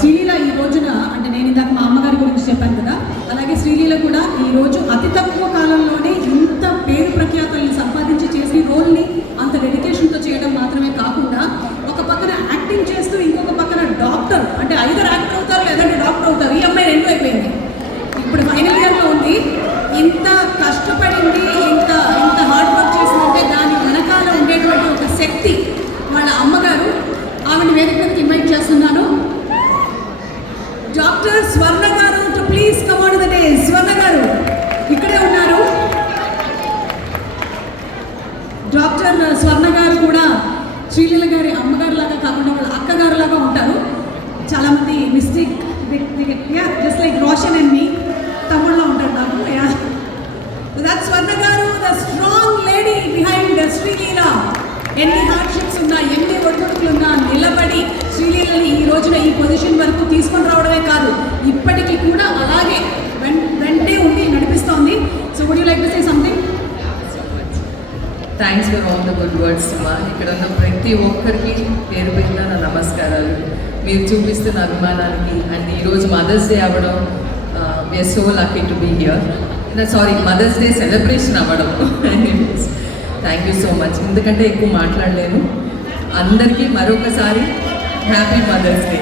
శ్రీలీల ఈ రోజున అంటే నేను ఇందాక మా అమ్మగారి గురించి చెప్పాను కదా, అలాగే శ్రీలీల కూడా ఈరోజు అతి తక్కువ కాలంలోనే ఇంత పేరు ప్రఖ్యాతల్ని సంపాదించి చేసిన రోల్ని అంత డెడికేషన్తో చేయడం మాత్రమే కాకుండా ఒక పక్కన యాక్టింగ్ చేస్తూ ఇంకొక పక్కన డాక్టర్ అంటే ఐదర్ యాక్టర్ అవుతారు లేదంటే డాక్టర్ అవుతారు. ఈ అమ్మాయి రెండు అయిపోయింది, ఇప్పుడు ఫైనల్ ఇయర్లో ఉంది. ఇంత కష్టపడింది, ఇంత హార్డ్ వర్క్ చేసిందంటే దాని వెనకాల ఉండేటువంటి ఒక శక్తి వాళ్ళ అమ్మగారు. ఆవిడ వేదిక మీదకి ఇన్వైట్ చేస్తున్నాను. డాక్టర్ స్వర్ణ గారు to please come on the day. స్వర్ణ గారు ఇక్కడే ఉన్నారు. డాక్టర్ స్వర్ణ గారు కూడా శ్రీలీల గారి అమ్మగారు లాగా కాకుండా వాళ్ళ అక్కగారు లాగా ఉంటారు. చాలామంది mistake just like Roshan and మీ తమ్ముళ్ళలో ఉంటారు నాకు. That Swarna garu, the strong lady behind Sreeleela. ఎన్ని హార్డ్షిప్స్ ఉన్నా, ఎన్ని ఒడిదుడుకులున్నా నిలబడి శ్రీలీలని ఈ రోజున ఈ పొజిషన్ వరకు తీసుకొని రావడమే కాదు, ఇప్పటికీ కూడా అలాగే వెంటే ఉండి నడిపిస్తోంది. So would you like to say something? Thanks for all the good words అమ్మా. ఇక్కడ ఉన్న ప్రతి ఒక్కరికి పేరు పెట్టిన నా నమస్కారాలు. మీరు చూపిస్తున్న అభిమానానికి అండ్ ఈరోజు మదర్స్ డే అవ్వడం, we're so lucky to be here. Sorry, mother's day celebration అవ్వడం. Thank you so much. ఎందుకంటే ఎక్కువ మాట్లాడలేను. అందరికీ మరొకసారి హ్యాపీ మదర్స్ డే.